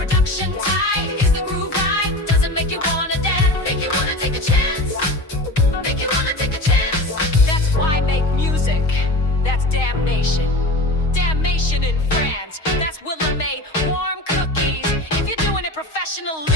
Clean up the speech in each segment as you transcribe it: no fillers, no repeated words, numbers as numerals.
production tight? Is the groove right? Does it make you wanna dance? Make you wanna take a chance? Make you wanna take a chance? That's why I make music. That's damnation. Damnation in France. That's Willa May. Warm cookies. If you're doing it professionally.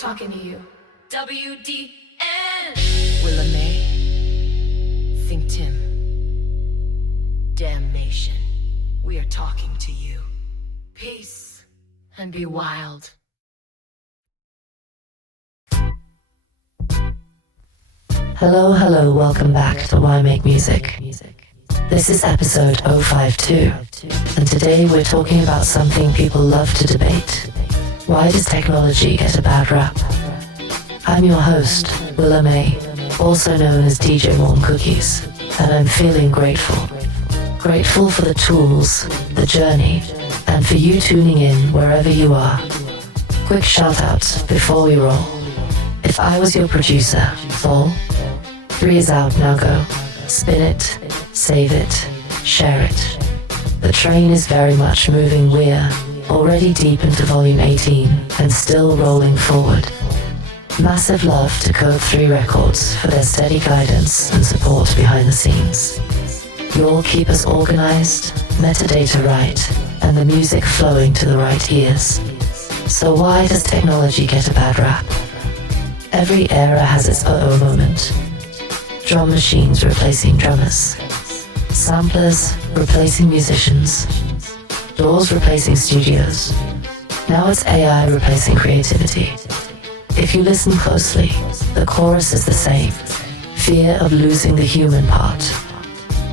Talking to you. WDN. Willa May. ThinkTimm. Damnation. We are talking to you. Peace and be wild. Hello, welcome back to Why Make Music. This is episode 052, and today we're talking about something people love to debate. Why does technology get a bad rap? I'm your host, Willa May, also known as DJ Warm Cookies, and I'm feeling grateful. Grateful for the tools, the journey, and for you tuning in wherever you are. Quick shout-outs before we roll. If I was your producer, Vol, 3 is out, now go. Spin it, save it, share it. The train is very much moving, we're already deep into volume 18 and still rolling forward. Massive love to Code 3 Records for their steady guidance and support behind the scenes. You all keep us organized, metadata right, and the music flowing to the right ears. So why does technology get a bad rap? Every era has its oh moment. Drum machines replacing drummers. Samplers replacing musicians. DAWs replacing studios. Now it's AI replacing creativity. If you listen closely, the chorus is the same. Fear of losing the human part.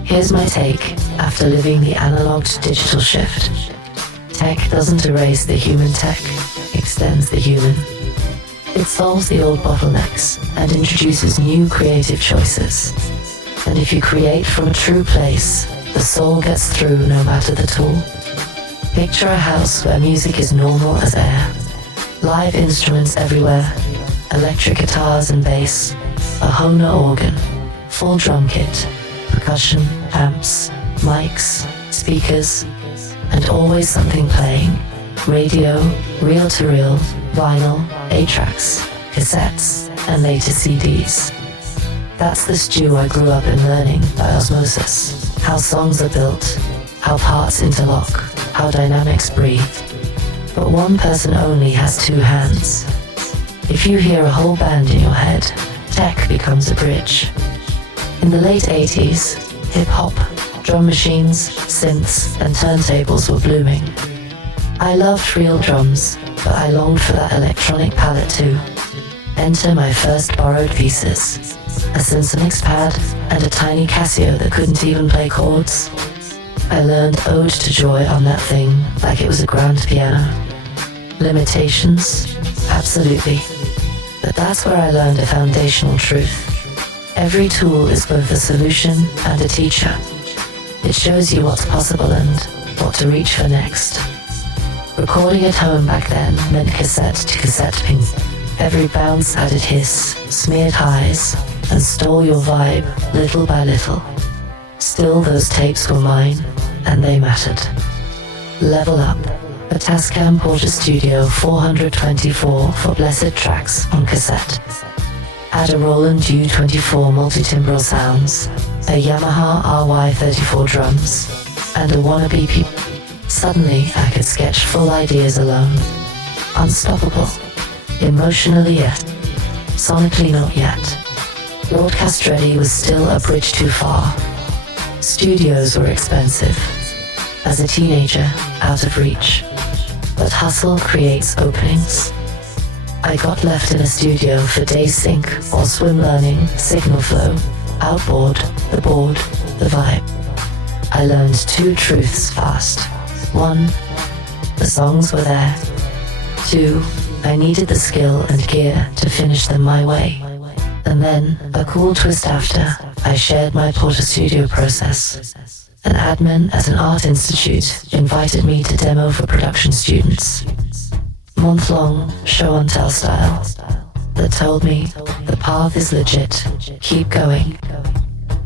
Here's my take after living the analog to digital shift. Tech doesn't erase the human tech, extends the human. It solves the old bottlenecks and introduces new creative choices. And if you create from a true place, the soul gets through no matter the tool. Picture a house where music is normal as air. Live instruments everywhere, electric guitars and bass, a Hohner organ, full drum kit, percussion, amps, mics, speakers, and always something playing. Radio, reel-to-reel, vinyl, 8-tracks, cassettes, and later CDs. That's the stew I grew up in learning by osmosis. How songs are built, how parts interlock, how dynamics breathe. But one person only has 2 hands. If you hear a whole band in your head, tech becomes a bridge. In the late 80s, hip-hop, drum machines, synths, and turntables were blooming. I loved real drums, but I longed for that electronic palette too. Enter my first borrowed pieces, a Symphonix pad and a tiny Casio that couldn't even play chords. I learned Ode to Joy on that thing like it was a grand piano. Limitations? Absolutely. But that's where I learned a foundational truth. Every tool is both a solution and a teacher. It shows you what's possible and what to reach for next. Recording at home back then meant cassette to cassette ping. Every bounce added hiss, smeared highs, and stole your vibe little by little. Still, those tapes were mine, and they mattered. Level Up, a Tascam Porter Studio 424 for blessed tracks on cassette. Add a Roland U24 multi-timbral sounds, a Yamaha RY34 drums, and a wannabe peep. Suddenly, I could sketch full ideas alone. Unstoppable. Emotionally yet. Sonically not yet. Broadcast ready was still a bridge too far. Studios were expensive. As a teenager, out of reach. But hustle creates openings. I got left in a studio for day sync or swim learning, signal flow, outboard, the board, the vibe. I learned two truths fast. One, the songs were there. Two, I needed the skill and gear to finish them my way. And then, a cool twist after, I shared my Porter Studio process. An admin at an art institute invited me to demo for production students. Month-long, show-and-tell style that told me the path is legit, keep going.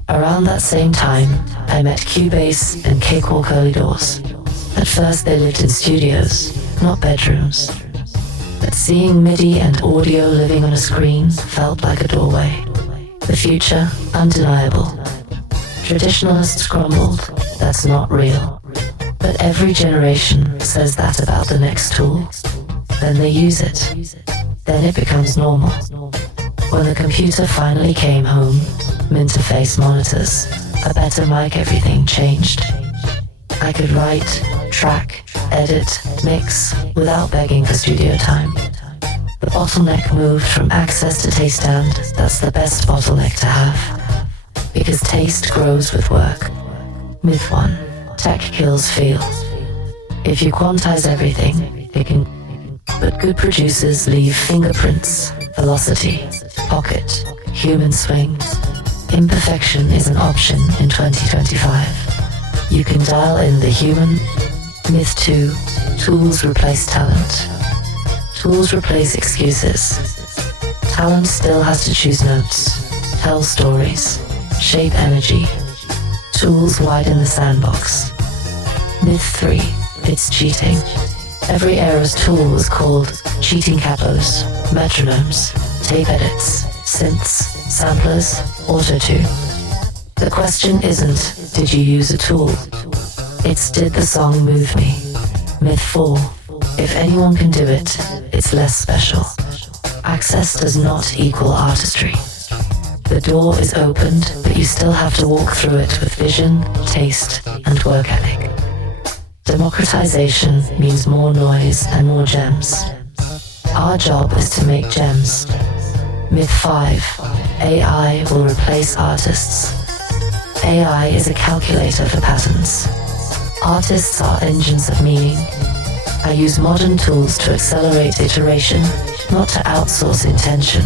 Around that same time, I met Cubase and Cakewalk Early Doors. At first they lived in studios, not bedrooms. But seeing MIDI and audio living on a screen felt like a doorway. The future, undeniable. Traditionalists grumbled, that's not real. But every generation says that about the next tool. Then they use it. Then it becomes normal. When the computer finally came home, interface monitors, a better mic, everything changed. I could write, track, edit, mix, without begging for studio time. The bottleneck moved from access to taste, and that's the best bottleneck to have. Because taste grows with work. Myth 1. Tech kills feel. If you quantize everything, it can... But good producers leave fingerprints, velocity, pocket, human swing. Imperfection is an option in 2025. You can dial in the human. Myth 2. Tools replace talent. Tools replace excuses. Talent still has to choose notes, tell stories, shape energy. Tools widen the sandbox. Myth 3. It's cheating. Every era's tool was called cheating capos, metronomes, tape edits, synths, samplers, auto-tune. The question isn't, did you use a tool? It's, did the song move me? Myth 4. If anyone can do it, it's less special. Access does not equal artistry. The door is opened, but you still have to walk through it with vision, taste, and work ethic. Democratization means more noise and more gems. Our job is to make gems. Myth 5. AI will replace artists. AI is a calculator for patterns. Artists are engines of meaning. I use modern tools to accelerate iteration, not to outsource intention.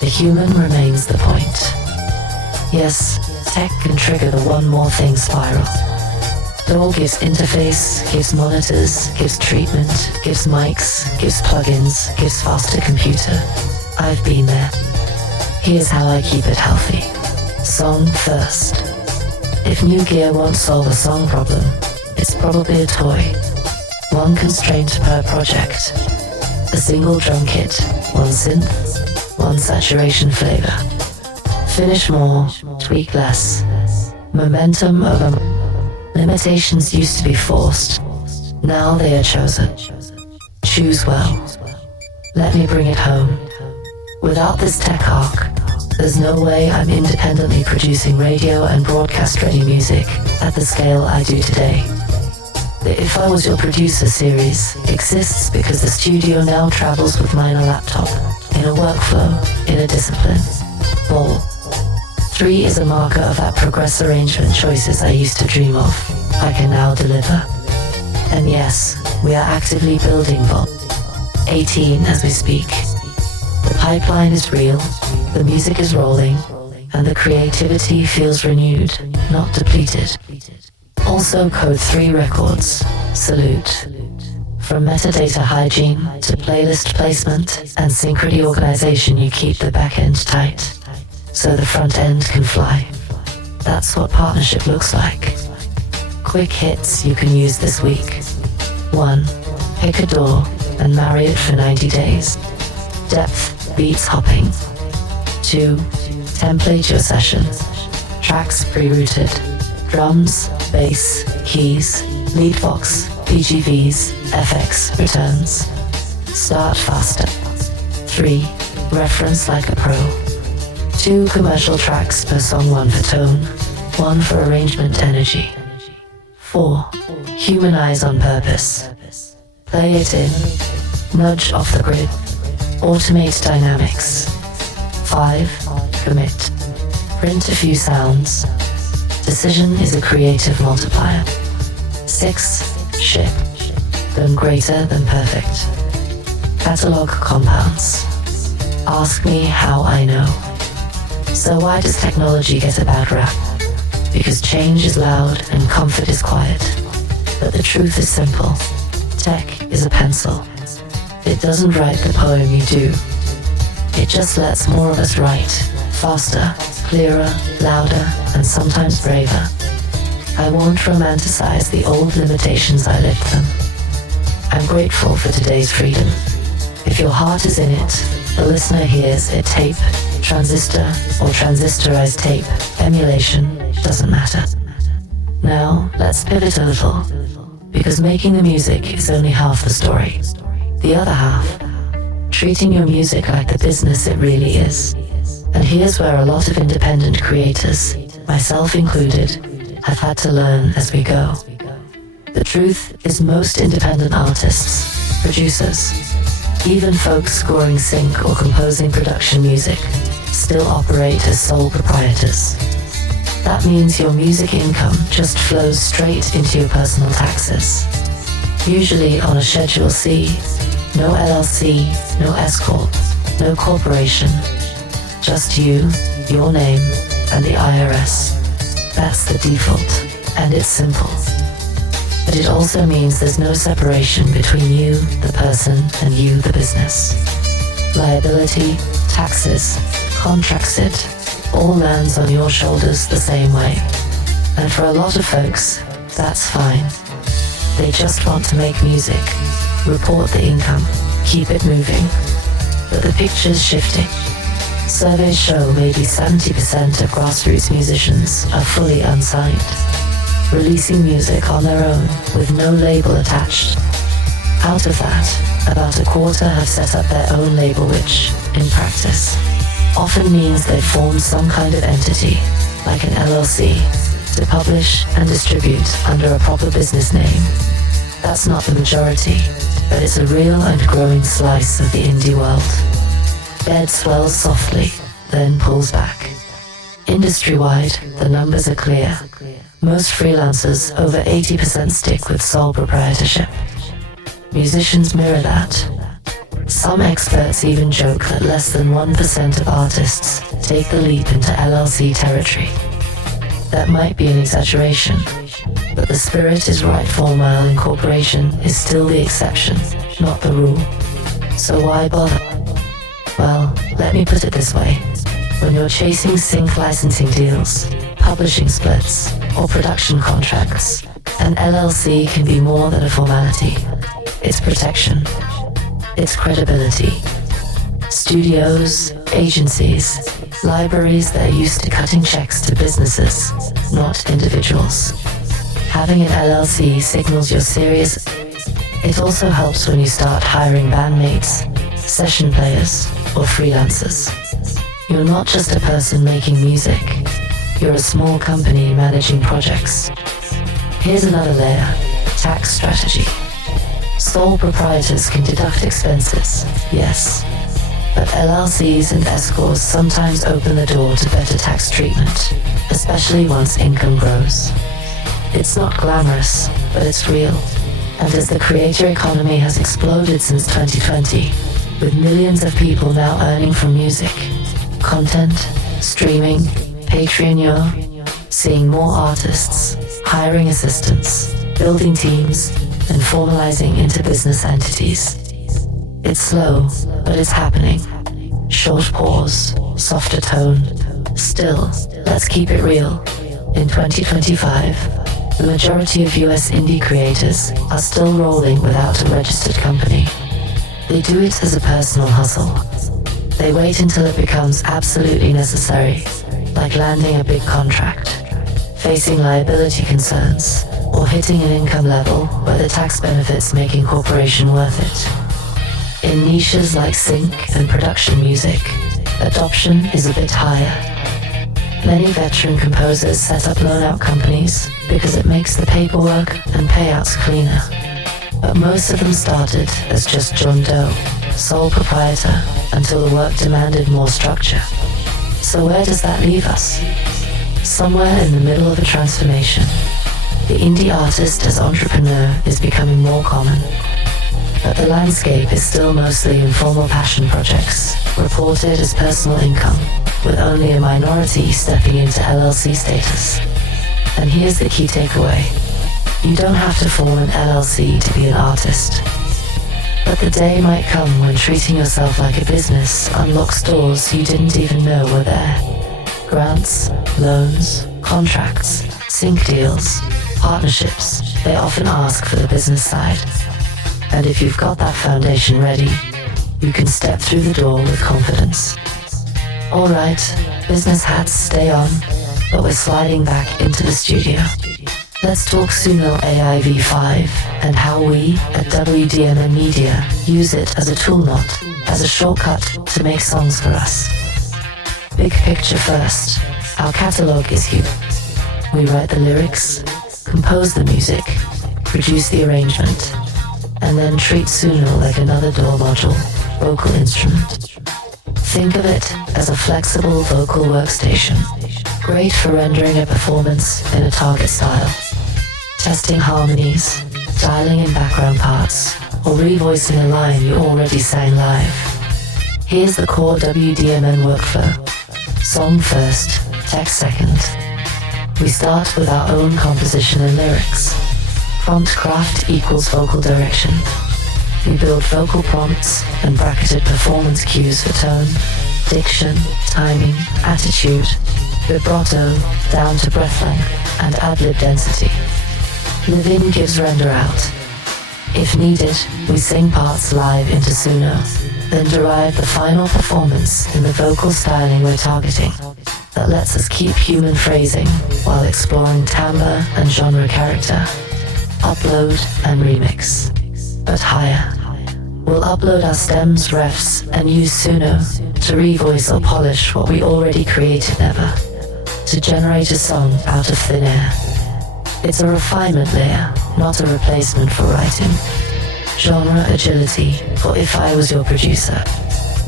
The human remains the point. Yes, tech can trigger the one more thing spiral. DAW gives interface, gives monitors, gives treatment, gives mics, gives plugins, gives faster computer. I've been there. Here's how I keep it healthy. Song first. If new gear won't solve a song problem, it's probably a toy. One constraint per project. A single drum kit, one synth, one saturation flavor. Finish more, tweak less. Momentum over... Limitations used to be forced. Now they are chosen. Choose well. Let me bring it home. Without this tech arc, there's no way I'm independently producing radio and broadcast-ready music at the scale I do today. The If I Was Your Producer series exists because the studio now travels with mine, a laptop, in a workflow, in a discipline. Ball. 3 is a marker of that progress arrangement choices I used to dream of. I can now deliver. And yes, we are actively building Vol. 18 as we speak. The pipeline is real, the music is rolling, and the creativity feels renewed, not depleted. Also Code 3 Records, salute. From metadata hygiene to playlist placement and synchrony organization, you keep the back end tight, so the front end can fly. That's what partnership looks like. Quick hits you can use this week. 1. Pick a DAW and marry it for 90 days. Depth beats hopping. 2. Template your session. Tracks pre-routed. Drums, bass, keys, lead box, PGVs, FX, returns. Start faster. 3. Reference like a pro. 2 commercial tracks per song, 1 for tone, 1 for arrangement energy. 4. Humanize on purpose. Play it in. Nudge off the grid. Automate dynamics. 5. Commit. Print a few sounds. Decision is a creative multiplier. 6. Ship. Than greater than perfect. Catalog compounds. Ask me how I know. So why does technology get a bad rap? Because change is loud and comfort is quiet. But the truth is simple. Tech is a pencil. It doesn't write the poem you do. It just lets more of us write, faster, clearer, louder, and sometimes braver. I won't romanticize the old limitations, I lived them. I'm grateful for today's freedom. If your heart is in it, the listener hears it tape, transistor, or transistorized tape, emulation, doesn't matter. Now, let's pivot a little, because making the music is only half the story. The other half, treating your music like the business it really is. And here's where a lot of independent creators, myself included, have had to learn as we go. The truth is most independent artists, producers, even folks scoring sync or composing production music, still operate as sole proprietors. That means your music income just flows straight into your personal taxes. Usually on a Schedule C, no LLC, no S-Corp, no corporation. Just you, your name, and the IRS. That's the default, and it's simple. But it also means there's no separation between you, the person, and you, the business. Liability, taxes, contracts it, all lands on your shoulders the same way. And for a lot of folks, that's fine. They just want to make music, report the income, keep it moving. But the picture's shifting. Surveys show maybe 70% of grassroots musicians are fully unsigned, releasing music on their own with no label attached. Out of that, about a quarter have set up their own label, which, in practice, often means they've formed some kind of entity, like an LLC, to publish and distribute under a proper business name. That's not the majority, but it's a real and growing slice of the indie world. Bed swells softly, then pulls back. Industry-wide, the numbers are clear. Most freelancers, over 80%, stick with sole proprietorship. Musicians mirror that. Some experts even joke that less than 1% of artists take the leap into LLC territory. That might be an exaggeration, but the spirit is right for while incorporation is still the exception, not the rule. So why bother? Well, let me put it this way. When you're chasing sync licensing deals, publishing splits, or production contracts, an LLC can be more than a formality. It's protection. It's credibility. Studios, agencies, libraries that are used to cutting checks to businesses, not individuals. Having an LLC signals you're serious. It also helps when you start hiring bandmates, session players, or freelancers. You're not just a person making music. You're a small company managing projects. Here's another layer, tax strategy. Sole proprietors can deduct expenses, yes, but LLCs and S-Corps sometimes open the door to better tax treatment, especially once income grows. It's not glamorous, but it's real. And as the creator economy has exploded since 2020, with millions of people now earning from music, content, streaming, Patreon, seeing more artists, hiring assistants, building teams, and formalizing into business entities. It's slow, but it's happening. Short pause, softer tone. Still, let's keep it real. In 2025, the majority of US indie creators are still rolling without a registered company. They do it as a personal hustle. They wait until it becomes absolutely necessary, like landing a big contract, facing liability concerns, or hitting an income level where the tax benefits make incorporation worth it. In niches like sync and production music, adoption is a bit higher. Many veteran composers set up loan-out companies because it makes the paperwork and payouts cleaner. But most of them started as just John Doe, sole proprietor, until the work demanded more structure. So where does that leave us? Somewhere in the middle of a transformation, the indie artist as entrepreneur is becoming more common, but the landscape is still mostly informal passion projects, reported as personal income, with only a minority stepping into LLC status. And here's the key takeaway. You don't have to form an LLC to be an artist. But the day might come when treating yourself like a business unlocks doors you didn't even know were there. Grants, loans, contracts, sync deals, partnerships, they often ask for the business side. And if you've got that foundation ready, you can step through the door with confidence. Alright, business hats stay on, but we're sliding back into the studio. Let's talk Suno AI V5 and how we at WDMN Media use it as a tool, not as a shortcut to make songs for us. Big picture first, our catalog is huge. We write the lyrics, compose the music, produce the arrangement, and then treat Suno like another DAW module, vocal instrument. Think of it as a flexible vocal workstation, great for rendering a performance in a target style, testing harmonies, dialing in background parts, or revoicing a line you already sang live. Here's the core WDMN workflow. Song first, text second. We start with our own composition and lyrics. Prompt craft equals vocal direction. We build vocal prompts and bracketed performance cues for tone, diction, timing, attitude, vibrato, down to breath length, and ad-lib density. Live-in gives render out. If needed, we sing parts live into Suno, then derive the final performance in the vocal styling we're targeting. That lets us keep human phrasing while exploring timbre and genre character. Upload and remix. But higher. We'll upload our stems, refs, and use Suno to revoice or polish what we already created never, to generate a song out of thin air. It's a refinement layer, not a replacement for writing. Genre agility for If I Was Your Producer,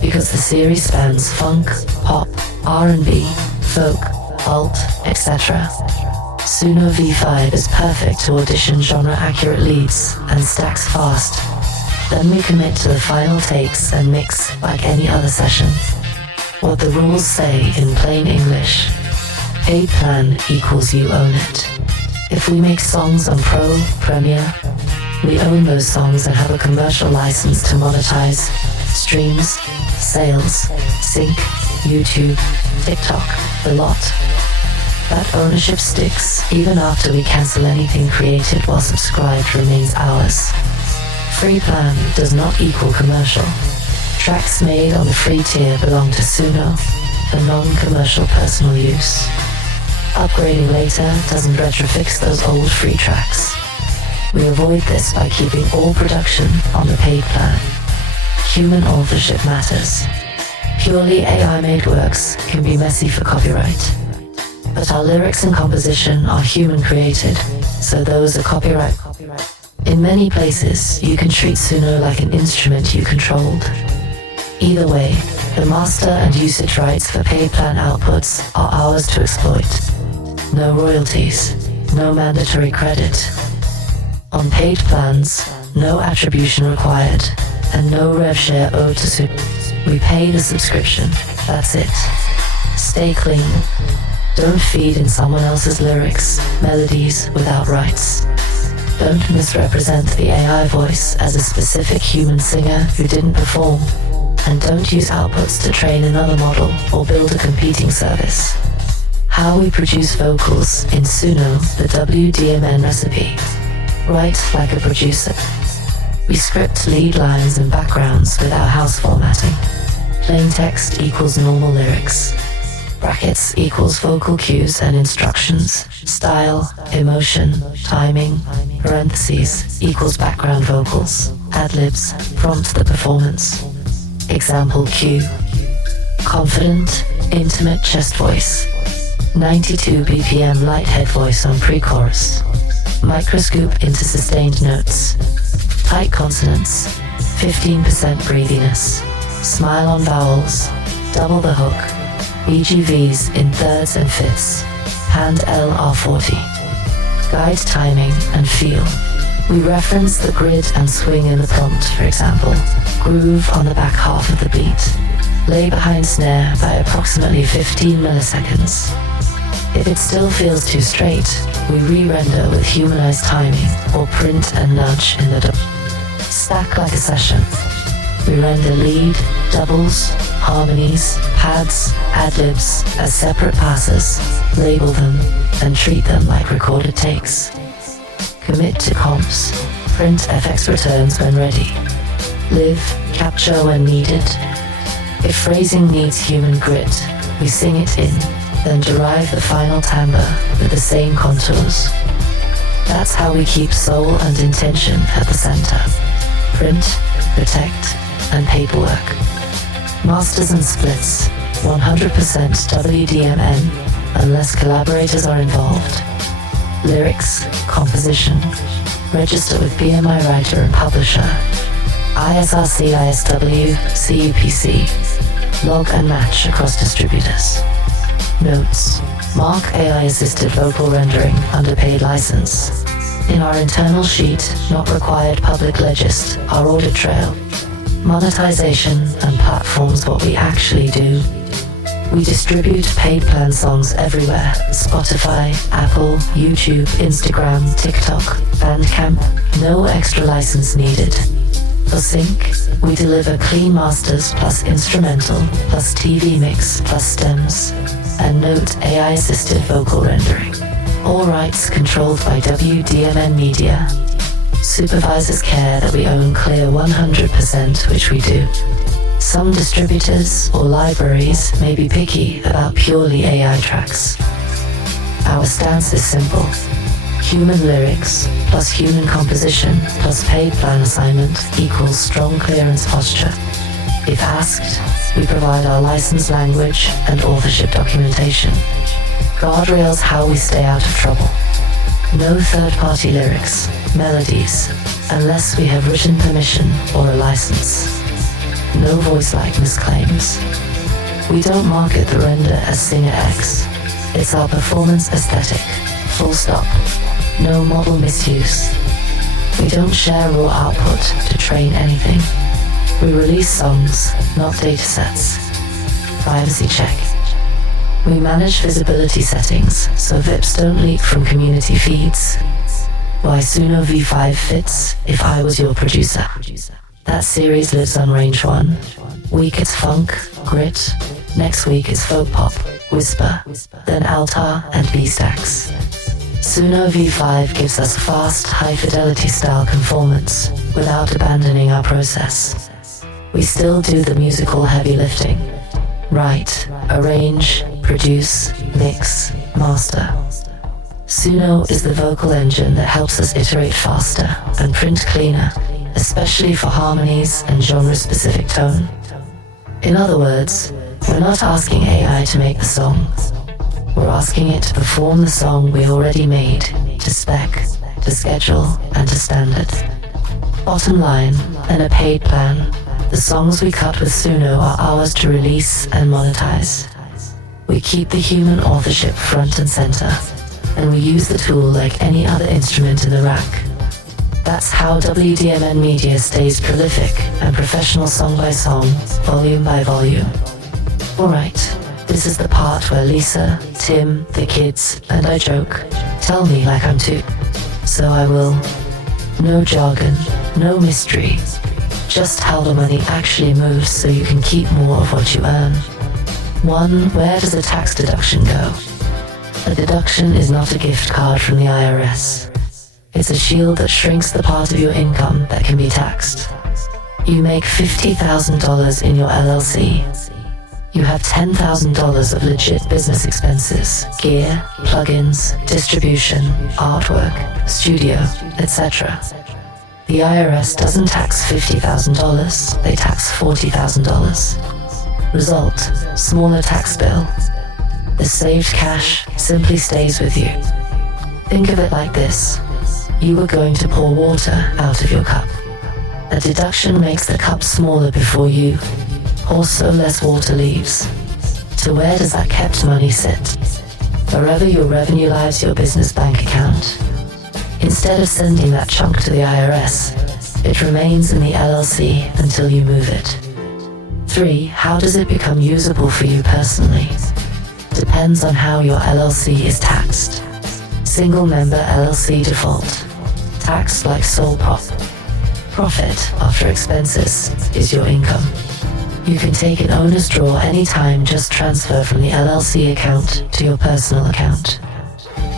because the series spans funk, pop, R&B, folk, alt, etc. Suno V5 is perfect to audition genre-accurate leads and stacks fast. Then we commit to the final takes and mix like any other session. What the rules say in plain English: paid plan equals you own it. If we make songs on Pro, Premiere, we own those songs and have a commercial license to monetize streams, sales, sync, YouTube, TikTok, the lot. That ownership sticks even after we cancel anything created while subscribed remains ours. Free plan does not equal commercial. Tracks made on the free tier belong to Suno for non-commercial personal use. Upgrading later doesn't retrofix those old free tracks. We avoid this by keeping all production on the paid plan. Human authorship matters. Purely AI-made works can be messy for copyright. But our lyrics and composition are human-created, so those are copyright. In many places, you can treat Suno like an instrument you controlled. Either way, the master and usage rights for paid plan outputs are ours to exploit. No royalties, no mandatory credit. On paid plans, no attribution required, and no rev share owed to Suno. We pay the subscription, that's it. Stay clean. Don't feed in someone else's lyrics, melodies without rights. Don't misrepresent the AI voice as a specific human singer who didn't perform. And don't use outputs to train another model or build a competing service. How we produce vocals in Suno, the WDMN recipe. Write like a producer. We script lead lines and backgrounds without house formatting. Plain text equals normal lyrics. Brackets equals vocal cues and instructions. Style, emotion, timing, parentheses equals background vocals. Ad-libs prompt the performance. Example cue. Confident, intimate chest voice. 92 BPM light head voice on pre-chorus. Microscoop into sustained notes. Tight consonants. 15% breathiness. Smile on vowels. Double the hook. BGVs in thirds and fifths. hand LR40. Guide timing and feel. We reference the grid and swing in the prompt, for example. Groove on the back half of the beat. Lay behind snare by approximately 15 milliseconds. If it still feels too straight, we re-render with humanized timing or print and nudge in the stack like a session. We render lead, doubles, harmonies, pads, ad-libs as separate passes, label them, and treat them like recorded takes. Commit to comps, print FX returns when ready. Live, capture when needed. If phrasing needs human grit, we sing it in, then derive the final timbre with the same contours. That's how we keep soul and intention at the center. Print, protect, and paperwork. Masters and splits, 100% WDMN, unless collaborators are involved. Lyrics, composition, register with BMI writer and publisher. ISRC, ISW, CUPC. Log and match across distributors. Notes. Mark AI-assisted vocal rendering under paid license. In our internal sheet, not required public legist, our audit trail. Monetization and platforms what we actually do. We distribute paid plan songs everywhere. Spotify, Apple, YouTube, Instagram, TikTok, Bandcamp. No extra license needed. For sync, we deliver clean masters plus instrumental, plus TV mix, plus stems. And note AI-assisted vocal rendering. All rights controlled by WDMN Media. Supervisors care that we own clear 100%, which we do. Some distributors or libraries may be picky about purely AI tracks. Our stance is simple. Human lyrics plus human composition plus paid plan assignment equals strong clearance posture. If asked, we provide our licensed language and authorship documentation. Guardrails how we stay out of trouble. No third-party lyrics, melodies, unless we have written permission or a license. No voice-like misclaims. We don't market the render as Singer X. It's our performance aesthetic. Full stop. No model misuse. We don't share raw output to train anything. We release songs, not datasets. Privacy check. We manage visibility settings so VIPs don't leak from community feeds. Why Suno V5 fits if I was your producer. That series lives on range 1. Week it's funk, grit. Next week it's folk pop, whisper, then altar and B-stacks. Suno V5 gives us fast, high-fidelity style conformance without abandoning our process. We still do the musical heavy lifting. Write, arrange, produce, mix, master. Suno is the vocal engine that helps us iterate faster and print cleaner, especially for harmonies and genre-specific tone. In other words, we're not asking AI to make the song. We're asking it to perform the song we already made, to spec, to schedule, and to standard. Bottom line, and a paid plan, the songs we cut with Suno are ours to release and monetize. We keep the human authorship front and center, and we use the tool like any other instrument in the rack. That's how WDMN Media stays prolific and professional song by song, volume by volume. Alright, this is the part where Lisa, Tim, the kids, and I joke, tell me like I'm 2. So I will. No jargon, no mystery. Just how the money actually moves so you can keep more of what you earn. 1. Where does a tax deduction go? A deduction is not a gift card from the IRS. It's a shield that shrinks the part of your income that can be taxed. You make $50,000 in your LLC. You have $10,000 of legit business expenses, gear, plugins, distribution, artwork, studio, etc. The IRS doesn't tax $50,000, they tax $40,000. Result, smaller tax bill. The saved cash simply stays with you. Think of it like this. You were going to pour water out of your cup. A deduction makes the cup smaller before you, also less water leaves. So where does that kept money sit? wherever your revenue lies your business bank account. Instead of sending that chunk to the IRS, it remains in the LLC until you move it. 3. How does it become usable for you personally? Depends on how your LLC is taxed. Single member LLC default. Taxed like sole prop. Profit after expenses is your income. You can take an owner's draw anytime, just transfer from the LLC account to your personal account.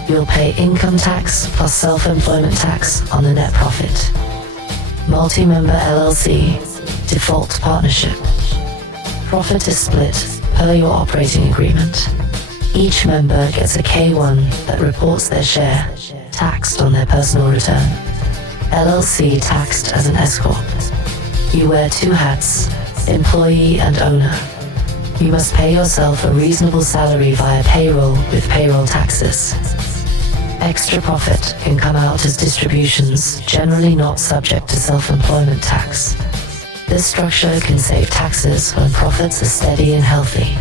You'll pay income tax plus self-employment tax on the net profit. Multi-member LLC, default partnership. Profit is split per your operating agreement. Each member gets a K1 that reports their share, taxed on their personal return. LLC taxed as an S Corp. You wear 2 hats, employee and owner. You must pay yourself a reasonable salary via payroll with payroll taxes. Extra profit can come out as distributions, generally not subject to self-employment tax. This structure can save taxes when profits are steady and healthy.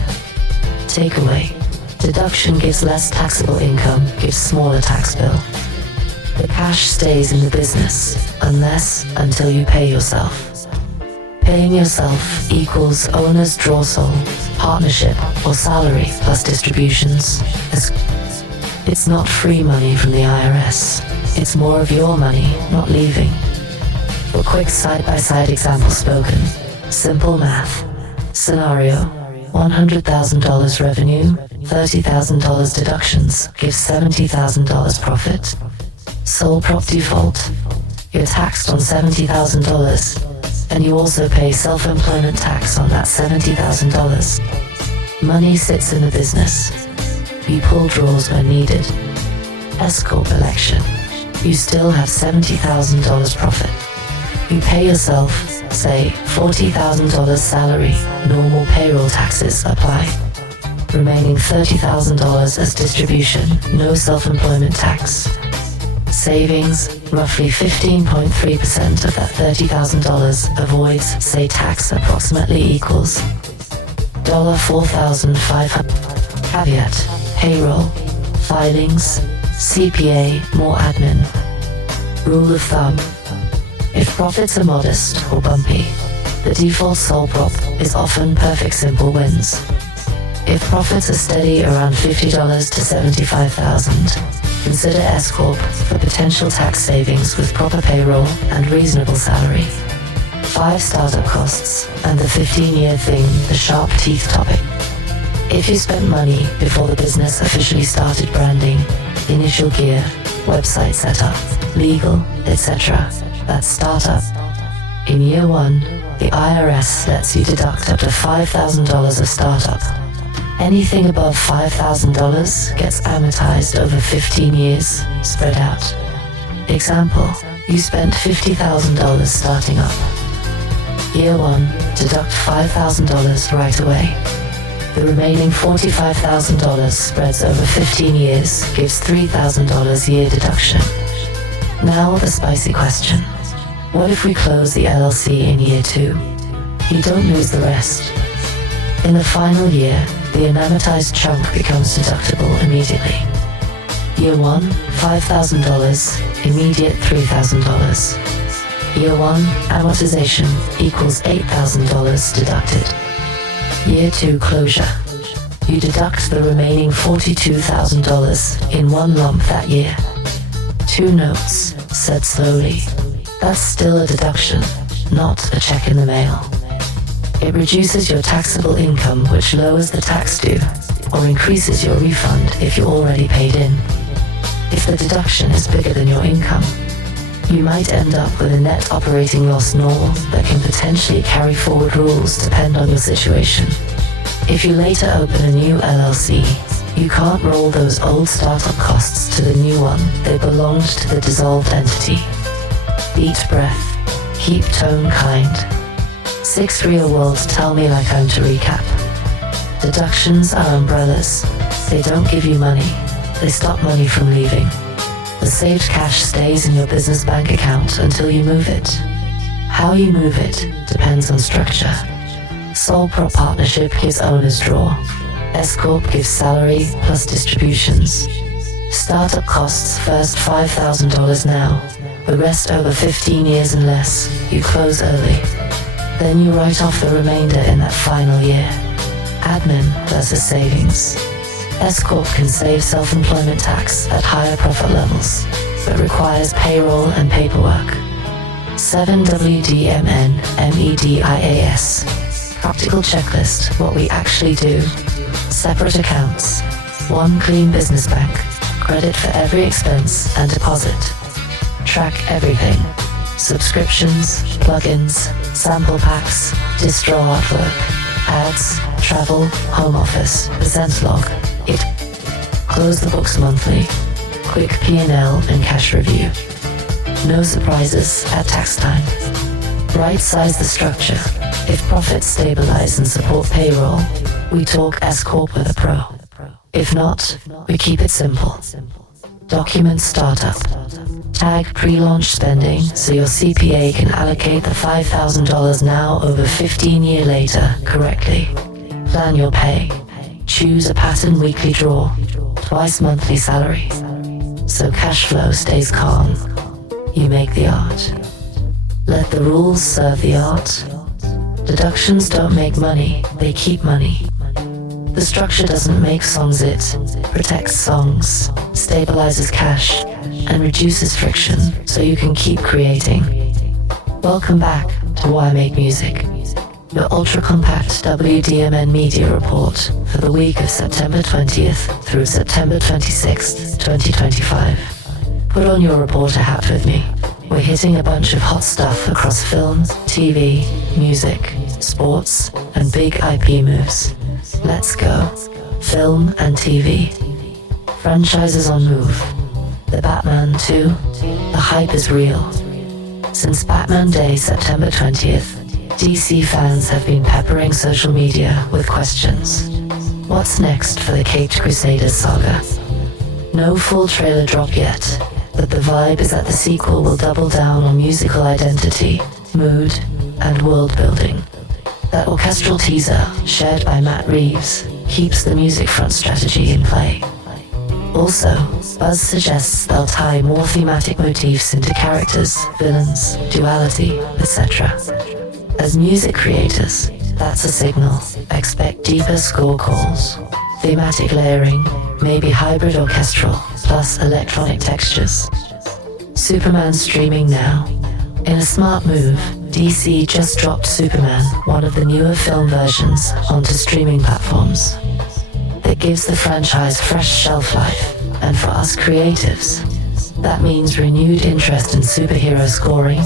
Takeaway: deduction gives less taxable income, gives smaller tax bill. The cash stays in the business, until you pay yourself. Paying yourself equals owner's draw sole, partnership, or salary plus distributions. It's not free money from the IRS. It's more of your money, not leaving. For quick side-by-side example spoken, simple math. Scenario: $100,000 revenue, $30,000 deductions gives $70,000 profit. Sole prop default. You're taxed on $70,000, and you also pay self-employment tax on that $70,000. Money sits in the business. You pull draws when needed. S Corp election. You still have $70,000 profit. You pay yourself, say, $40,000 salary, normal payroll taxes apply. Remaining $30,000 as distribution, no self-employment tax. Savings, roughly 15.3% of that $30,000 avoids, say, tax approximately equals $4,500. Caveat: payroll, filings, CPA, more admin. Rule of thumb: if profits are modest or bumpy, the default sole prop is often perfect simple wins. If profits are steady around $50 to $75,000, consider S Corp for potential tax savings with proper payroll and reasonable salary. 5 startup costs and the 15-year thing, the sharp teeth topic. If you spent money before the business officially started branding, initial gear, website setup, legal, etc., that's startup. In year 1, the IRS lets you deduct up to $5,000 of startup. Anything above $5,000 gets amortized over 15 years, spread out. Example: you spent $50,000 starting up. Year 1, deduct $5,000 right away. The remaining $45,000 spreads over 15 years, gives $3,000 year deduction. Now the spicy question. What if we close the LLC in year 2? You don't lose the rest. In the final year, the unamortized chunk becomes deductible immediately. Year 1, $5,000, immediate $3,000. Year 1, amortization equals $8,000 deducted. Year 2 closure. You deduct the remaining $42,000 in one lump that year. 2 notes, said slowly. That's still a deduction, not a check in the mail. It reduces your taxable income, which lowers the tax due, or increases your refund if you already paid in. If the deduction is bigger than your income, you might end up with a net operating loss norm that can potentially carry forward rules depend on your situation. If you later open a new LLC, you can't roll those old startup costs to the new one. They belonged to the dissolved entity. Beat breath. Keep tone kind. 6 real worlds tell me like I'm to recap. Deductions are umbrellas. They don't give you money. They stop money from leaving. The saved cash stays in your business bank account until you move it. How you move it depends on structure. Sole prop partnership gives owner's draw. S Corp gives salary plus distributions. Startup costs first $5,000 now, the rest over 15 years and less. You close early. Then you write off the remainder in that final year. Admin versus savings. S Corp can save self-employment tax at higher profit levels, but requires payroll and paperwork. 7 WDMN MEDIAS. Practical checklist, what we actually do. Separate accounts. One clean business bank. Credit for every expense and deposit. Track everything. Subscriptions, plugins, sample packs, distro artwork, ads, travel, home office, percent log. It. Close the books monthly. Quick P&L and cash review. No surprises at tax time. Right size the structure. If profits stabilize and support payroll, we talk S Corp with a pro. If not, we keep it simple. Document startup. Tag pre-launch spending so your CPA can allocate the $5,000 now over 15 years later correctly. Plan your pay. Choose a pattern weekly draw, twice monthly salary. So cash flow stays calm. You make the art. Let the rules serve the art. Deductions don't make money, they keep money. The structure doesn't make songs, it protects songs, stabilizes cash, and reduces friction so you can keep creating. Welcome back to Why Make Music, your ultra-compact WDMN Media report for the week of September 20th through September 26th, 2025. Put on your reporter hat with me. We're hitting a bunch of hot stuff across film, TV, music, sports, and big IP moves. Let's go. Film and TV. Franchises on move. The Batman 2. The hype is real. Since Batman Day, September 20th, DC fans have been peppering social media with questions. What's next for the Caped Crusaders saga? No full trailer drop yet, but the vibe is that the sequel will double down on musical identity, mood, and world building. That orchestral teaser, shared by Matt Reeves, keeps the music front strategy in play. Also, buzz suggests they'll tie more thematic motifs into characters, villains, duality, etc. As music creators, that's a signal. Expect deeper score calls, thematic layering, maybe hybrid orchestral, plus electronic textures. Superman streaming now. In a smart move, DC just dropped Superman, one of the newer film versions, onto streaming platforms. That gives the franchise fresh shelf life, and for us creatives, that means renewed interest in superhero scoring,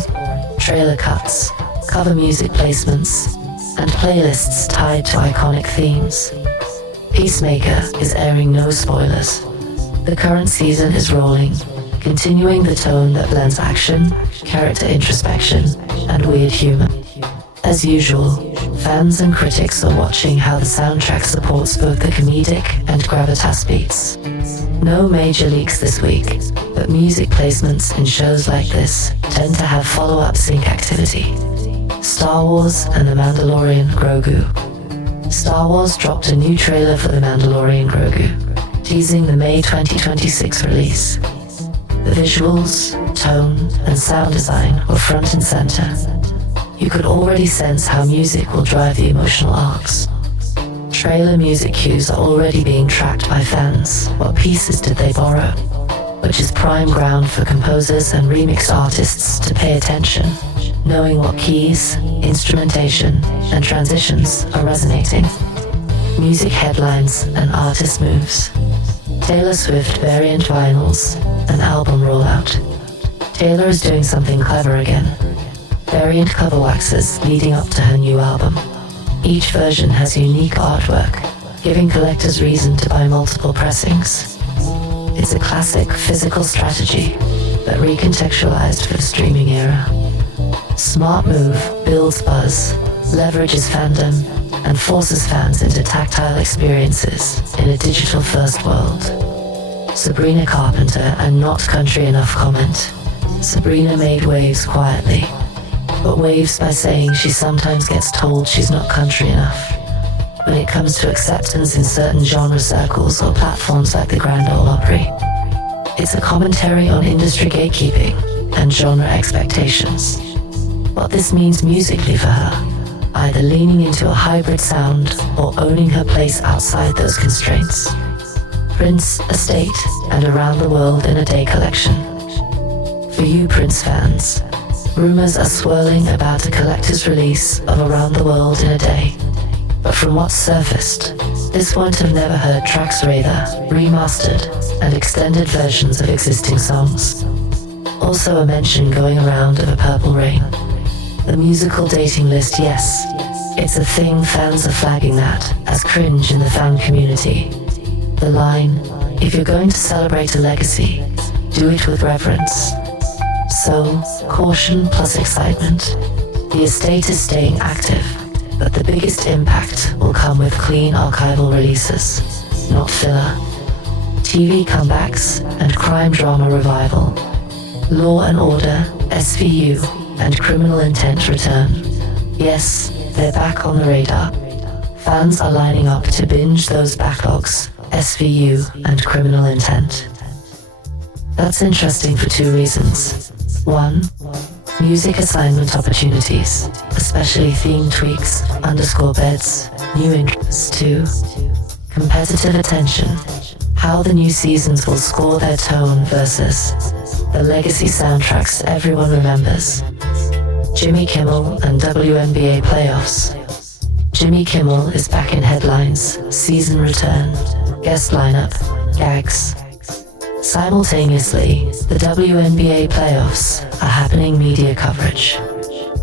trailer cuts, cover music placements, and playlists tied to iconic themes. Peacemaker is airing no spoilers. The current season is rolling, continuing the tone that blends action, character introspection, and weird humor. As usual, fans and critics are watching how the soundtrack supports both the comedic and gravitas beats. No major leaks this week, but music placements in shows like this tend to have follow-up sync activity. Star Wars and The Mandalorian Grogu. Star Wars dropped a new trailer for The Mandalorian Grogu, teasing the May 2026 release. The visuals, tone, and sound design were front and center. You could already sense how music will drive the emotional arcs. Trailer music cues are already being tracked by fans. What pieces did they borrow? Which is prime ground for composers and remix artists to pay attention, knowing what keys, instrumentation, and transitions are resonating. Music headlines and artist moves. Taylor Swift variant vinyls, an album rollout. Taylor is doing something clever again. Variant cover waxes leading up to her new album. Each version has unique artwork, giving collectors reason to buy multiple pressings. It's a classic physical strategy, but recontextualized for the streaming era. Smart move builds buzz, leverages fandom, and forces fans into tactile experiences in a digital-first world. Sabrina Carpenter and Not Country Enough comment. Sabrina made waves quietly, but waves by saying she sometimes gets told she's not country enough. when it comes to acceptance in certain genre circles or platforms like the Grand Ole Opry. It's a commentary on industry gatekeeping and genre expectations. What this means musically for her, either leaning into a hybrid sound or owning her place outside those constraints. Prince, Estate, and Around the World in a Day collection. For you Prince fans, rumors are swirling about a collector's release of Around the World in a Day. But from what's surfaced, this won't have never heard tracks rather, remastered, and extended versions of existing songs. Also a mention going around of a Purple Rain. The musical dating list, yes, it's a thing, fans are flagging that as cringe in the fan community. The line, if you're going to celebrate a legacy, do it with reverence. So, caution plus excitement. The estate is staying active, but the biggest impact will come with clean archival releases, not filler. TV comebacks and crime drama revival. Law and Order, SVU, and Criminal Intent return. Yes, they're back on the radar. Fans are lining up to binge those backlogs, SVU and Criminal Intent. That's interesting for two reasons. One, music assignment opportunities, especially theme tweaks, underscore beds, new interests. Two, competitive attention, how the new seasons will score their tone versus the legacy soundtracks everyone remembers. Jimmy Kimmel and WNBA playoffs. Jimmy Kimmel is back in headlines, season return, guest lineup, gags. Simultaneously, the WNBA playoffs are happening media coverage.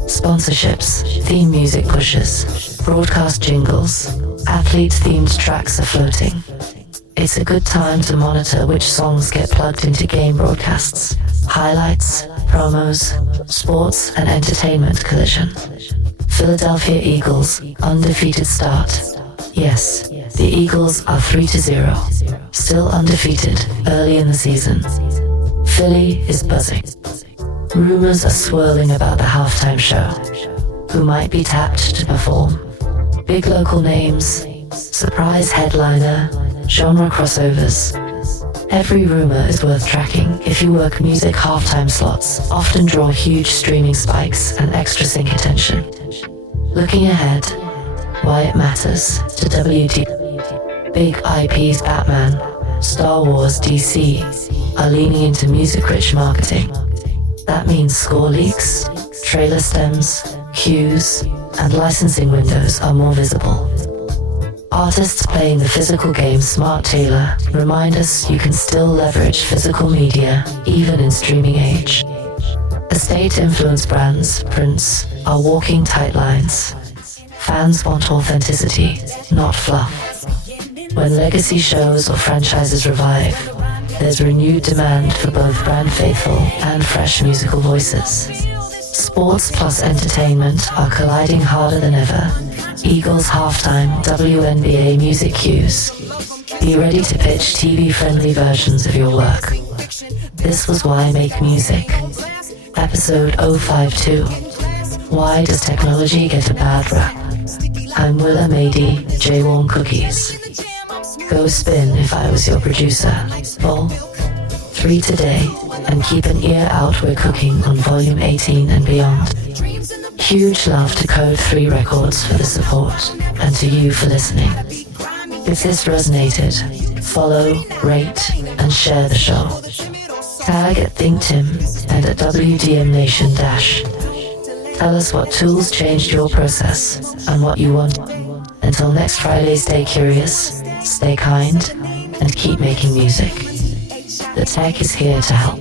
Sponsorships, theme music pushes, broadcast jingles, athlete-themed tracks are floating. It's a good time to monitor which songs get plugged into game broadcasts, highlights, promos, sports and entertainment collision. Philadelphia Eagles, undefeated start. Yes, the Eagles are 3-0, still undefeated early in the season. Philly is buzzing. Rumors are swirling about the halftime show. Who might be tapped to perform? Big local names, surprise headliner, genre crossovers. Every rumor is worth tracking if you work music. Halftime slots often draw huge streaming spikes and extra sync attention. Looking ahead, why it matters to WD. Big IPs Batman, Star Wars, DC are leaning into music-rich marketing. That means score leaks, trailer stems, cues, and licensing windows are more visible. Artists playing the physical game smart tailor remind us you can still leverage physical media even in streaming age. Estate influence brands, Prince, are walking tight lines. Fans want authenticity, not fluff. When legacy shows or franchises revive, there's renewed demand for both brand faithful and fresh musical voices. Sports plus entertainment are colliding harder than ever. Eagles halftime, WNBA music cues. Be ready to pitch TV-friendly versions of your work. This was Why Make Music, episode 052. Why does technology get a bad rap? I'm Willa May, J-Warm Cookies. Go spin if I was your producer. Vol. 3 today, and keep an ear out, we're cooking on volume 18 and beyond. Huge love to Code 3 Records for the support, and to you for listening. If this resonated, follow, rate, and share the show. Tag at ThinkTimm and at WDMN Dash. Tell us what tools changed your process and what you want. Until next Friday, stay curious, stay kind, and keep making music. The tech is here to help.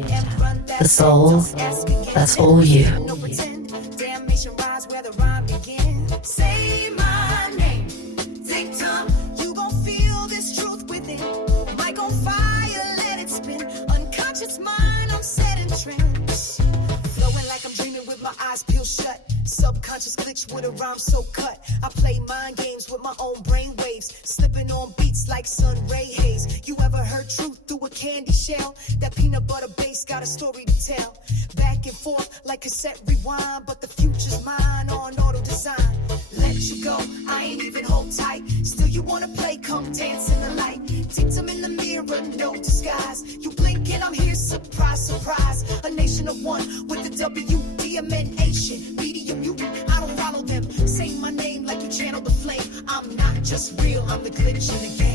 The soul, that's all you. Flowing like I'm dreaming with my eyes peeled shut. Subconscious glitch with a rhyme so cut. I play mind games with my own brain waves, slipping on beats like sun ray haze. You ever heard truth through a candy shell? That peanut butter base got a story to tell. Back and forth like cassette rewind, but the future's mine on auto design. Let you go, I ain't even hold tight. Still you wanna play, come dance in the light. ThinkTimm in the mirror, no disguise. You blink and I'm here, surprise, surprise. A nation of one with the WDMN media mutant. I don't follow them. Say my name like you channel the flame. I'm not just real, I'm the glitch in the game.